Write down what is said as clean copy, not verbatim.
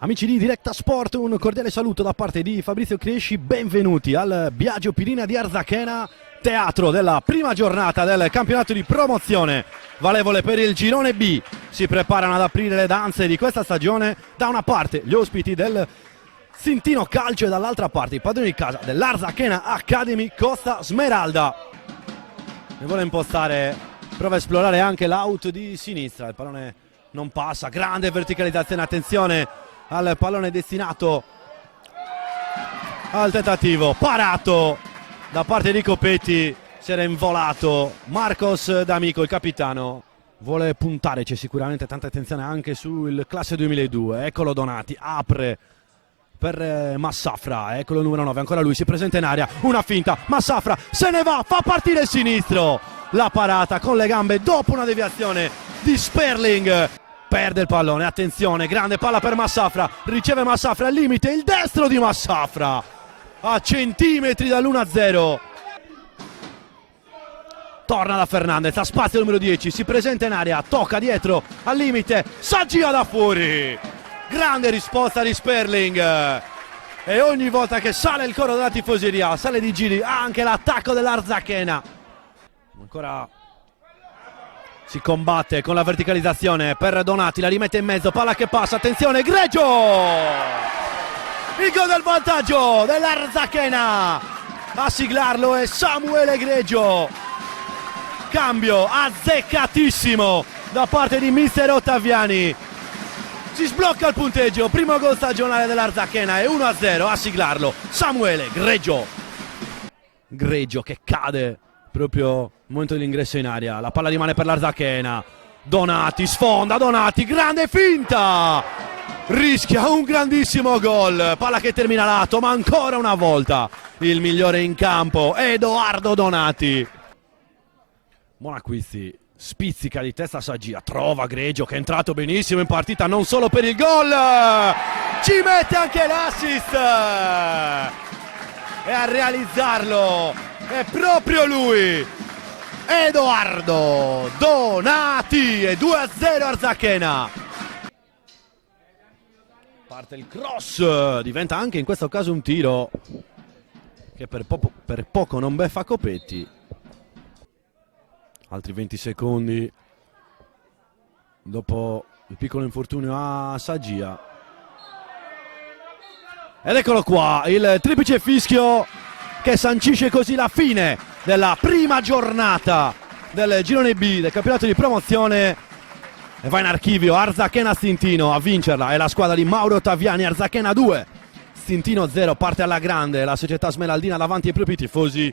Amici di Directa Sport, un cordiale saluto da parte di Fabrizio Cresci, benvenuti al Biagio Pirina di Arzachena, teatro della prima giornata del campionato di promozione valevole per il girone B. Si preparano ad aprire le danze di questa stagione, da una parte gli ospiti del Sintino Calcio e dall'altra parte i padroni di casa dell'Arzachena Academy Costa Smeralda. Ne vuole impostare, prova a esplorare anche l'out di sinistra, il pallone non passa, grande verticalizzazione, attenzione al pallone destinato al tentativo, parato da parte di Copetti, si era involato Marcos D'Amico, il capitano vuole puntare, c'è sicuramente tanta attenzione anche sul classe 2002, eccolo Donati, apre per Massafra, eccolo il numero 9, ancora lui, si presenta in area, una finta, Massafra se ne va, fa partire il sinistro, la parata con le gambe dopo una deviazione di Sperling. Perde il pallone, attenzione, grande palla per Massafra, riceve Massafra al limite, il destro di Massafra a centimetri dall'1-0. Torna da Fernandez, a spazio numero 10, si presenta in area, tocca dietro, al limite, s'aggira da fuori. Grande risposta di Sperling. E ogni volta che sale il coro della tifoseria, sale di giri anche l'attacco dell'Arzachena. Ancora si combatte con la verticalizzazione per Donati, la rimette in mezzo, palla che passa, attenzione, Greggio! Il gol del vantaggio dell'Arzachena, a siglarlo è Samuele Greggio. Cambio azzeccatissimo da parte di mister Ottaviani. Si sblocca il punteggio, primo gol stagionale dell'Arzachena, è 1-0, a siglarlo Samuele Greggio. Greggio che cade proprio al momento dell'ingresso in area, la palla rimane per l'Arzachena, Donati sfonda, Donati, grande finta, rischia un grandissimo gol, palla che termina lato, ma ancora una volta il migliore in campo, Edoardo Donati. Buonacquisti, spizzica di testa Saggia, trova Greggio che è entrato benissimo in partita, non solo per il gol, ci mette anche l'assist e a realizzarlo è proprio lui, Edoardo Donati, e 2-0 Arzachena. Parte il cross, diventa anche in questo caso un tiro che per poco non beffa Copetti. Altri 20 secondi dopo il piccolo infortunio a Saggia. Ed eccolo qua, il triplice fischio che sancisce così la fine della prima giornata del girone B del campionato di promozione, e va in archivio Arzachena Stintino. A vincerla è la squadra di Mauro Ottaviani. Arzachena 2, Stintino 0, parte alla grande la società smeraldina davanti ai propri tifosi.